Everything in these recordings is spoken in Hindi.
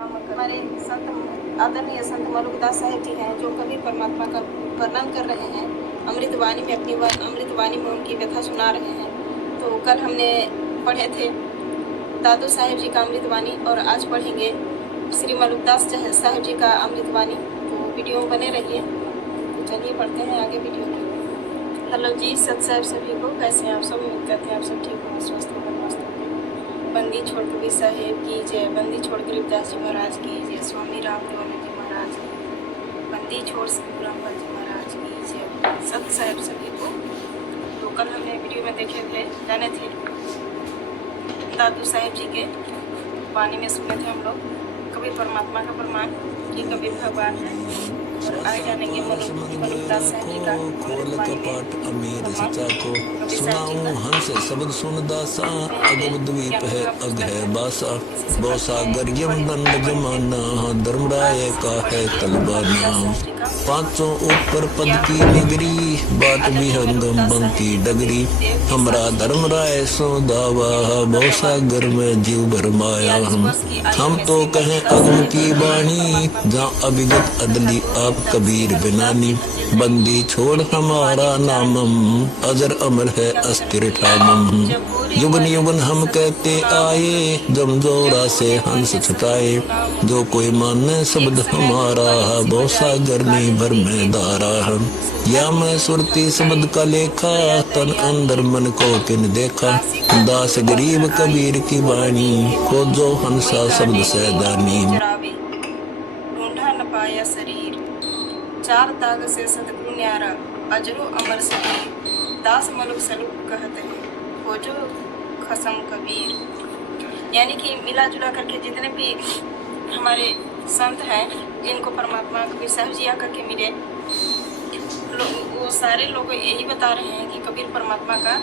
हमारे संत आदरणीय संत मलुकदास साहिब जी हैं, जो कबीर परमात्मा का वर्णन कर रहे हैं। अमृतवाणी में अपनी अमृतवाणी में उनकी व्यथा सुना रहे हैं। तो कल हमने पढ़े थे दादू साहिब जी का अमृतवाणी, और आज पढ़ेंगे श्री मलुकदास साहिब जी का अमृतवाणी। तो वीडियो में बने रहिए। तो चलिए पढ़ते हैं आगे वीडियो में। हेलो जी, सत साहब सभी को, कैसे हैं आप सब? उम्मीद करते हैं आप सब ठीक हो, स्वस्थ हो, मस्त हो। बंदी छोड़ कबीर साहेब की जय, बंदी छोड़ गरीबदास जी महाराज की जय, स्वामी रामदेव जी महाराज की, बंदी छोड़ सिद्धू रामपाल जी महाराज की जय, सत साहेब सभी को। तो कल हमने वीडियो में देखे थे, जाने थे दादू साहेब जी के वाणी में सुने थे हम लोग कबीर परमात्मा का प्रमाण कि कबीर भगवान है। और आगे जानेंगे मलुकदास साहिब जी का खोल कपाट अमीर सचा को सुनाऊं हंस शब्द सुन दासा, अगम द्वीप है अग है बासा, गौ सागर यम दंड जमाना, धर्मराय का है तलबाना, पांचों ऊपर पद की निगरी, बात विहंगम बंकी डगरी, हमरा धर्मराय सो दावा, गौ सागर में जीव भरमाया। हम तो कहें अगम की वाणी, जहाँ अभिगत अदली आप कबीर बिनानी, बंदी छोड़ हमारा नामम, अजर अमर है अस्थिर ठामम, युगन युगन हम कहते आए, जमजोरा से हंस छटाए, जो कोई माने शब्द हमारा, बहु सागर नहीं भर में धारा, या मैं सुरती शब्द का लेखा, तन अंदर मन को किन देखा, दास गरीब कबीर की वाणी, खोजो हंसा शब्द से दानी, ढूंढा न पाया शरीर, चार ताग से सतगुरु न्यारा, अजरो अमर शरीर, दास मलुक सलूक कहते हैं, खोजो खसम कबीर। यानी कि मिला जुला करके जितने भी हमारे संत हैं, जिनको परमात्मा कबीर साहब जी आकर के मिले, वो सारे लोग यही बता रहे हैं कि कबीर परमात्मा का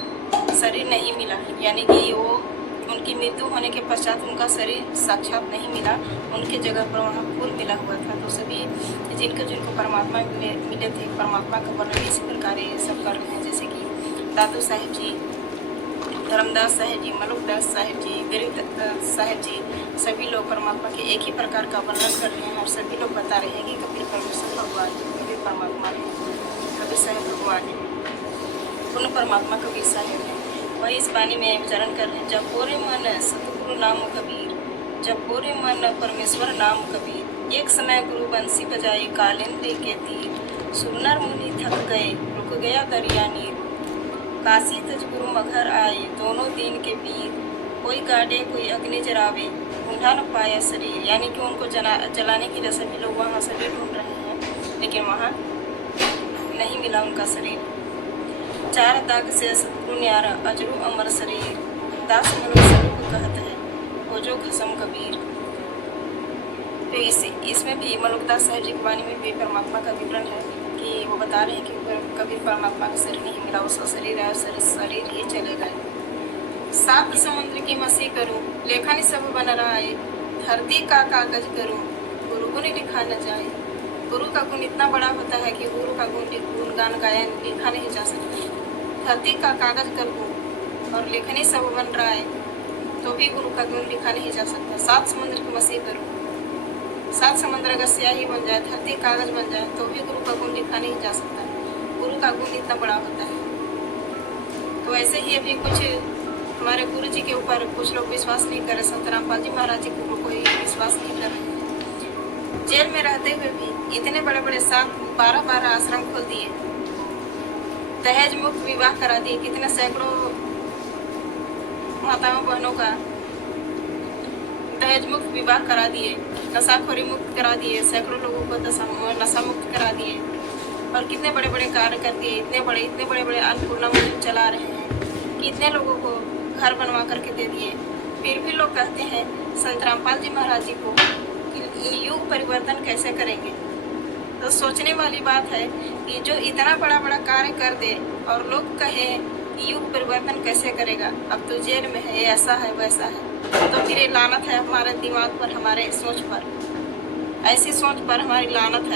शरीर नहीं मिला। यानी कि वो उनकी मृत्यु होने के पश्चात उनका शरीर साक्षात नहीं मिला, उनके जगह पर वहाँ फूल मिला हुआ था। तो सभी जिनको परमात्मा मिले थे, परमात्मा का वर्णन इसी प्रकार ये सब कर रहे हैं, जैसे कि दादू साहिब जी, धर्मदास साहिब जी, मलुकदास साहिब जी, गरीब साहिब जी, सभी लोग परमात्मा के एक ही प्रकार का वर्णन कर रहे हैं। और सभी लोग बता रहे हैं कि कबीर परमेश्वर भगवान, कबीर परमात्मा है, कबीर साहिब भगवान है, पूर्ण परमात्मा कबीर साहिब है। वही इस वाणी में विचारण कर रहे हैं। जब पूरे मन सतगुरु नाम कबीर, जब पूरे मन परमेश्वर नाम कबीर, एक समय गुरु बंसी बजाए कालिंदी के तीर, सुरनर मुनि थक गए रुक गया दरिया नीर, काशी तज गुरु मगर आए दोनों दीन के पीर, कोई गाड़े कोई अग्नि जरावे, ढूंढा न पाया शरीर। यानी कि उनको जलाने के लिए सभी लोग वहाँ शरीर ढूंढ रहे हैं, लेकिन वहाँ नहीं मिला उनका शरीर। चार दाग से सतगुरु न्यारा, अजरू अमर शरीर, दास मलुक सलूक कहते हैं, खोजो खसम कबीर। तो इसमें भी मलुकदास साहिब जी की वाणी में भी परमात्मा का विवरण है कि वो बता रहे हैं कि कबीर परमात्मा का शरीर नहीं मिला, उसका शरीर है, शरीर ही चलेगा। सात समुद्र की मसी करूं, लेखन सब बन रहा है, धरती का कागज करूं, गुरु गुण लिखा न जाए। गुरु का गुण इतना बड़ा होता है कि गुरु का गुणगान गायन लिखा नहीं जा सकता। धरती का कागज कर दूं और लेखनी सब बन रहा है, तो भी गुरु का गुण लिखा नहीं जा सकता। सात समुद्र की मसी करूं, सात समुद्र अगर स्याही बन जाए, धरती कागज बन जाए, तो भी गुरु का गुण लिखा नहीं जा सकता। गुरु का गुण इतना बड़ा होता है। तो ऐसे ही अभी कुछ हमारे गुरु जी के ऊपर कुछ लोग विश्वास नहीं कर रहे, संत रामपाल जी महाराज जी को कोई विश्वास नहीं कर रहे। जेल में रहते हुए भी इतने बड़े बड़े 12 आश्रम खोल दिए, दहेज मुक्त विवाह करा दिए, कितने सैकड़ों माताओं बहनों का दहेज मुक्त विवाह करा दिए, नशाखोरी मुक्त करा दिए, सैकड़ों लोगों को नशा मुक्त करा दिए, और कितने बड़े बड़े कार्य कर दिए। इतने बड़े अन्नपूर्णा मुहिम चला रहे हैं, कितने लोगों को घर बनवा करके दे दिए। फिर भी लोग कहते हैं संत रामपाल जी महाराज जी को कि युग परिवर्तन कैसे करेंगे। तो सोचने वाली बात है कि जो इतना बड़ा बड़ा कार्य कर दे और लोग कहे कि युग परिवर्तन कैसे करेगा, अब तो जेल में है, ऐसा है वैसा है। तो फिर ये लानत है हमारे दिमाग पर, हमारे सोच पर, ऐसी सोच पर हमारी लानत है।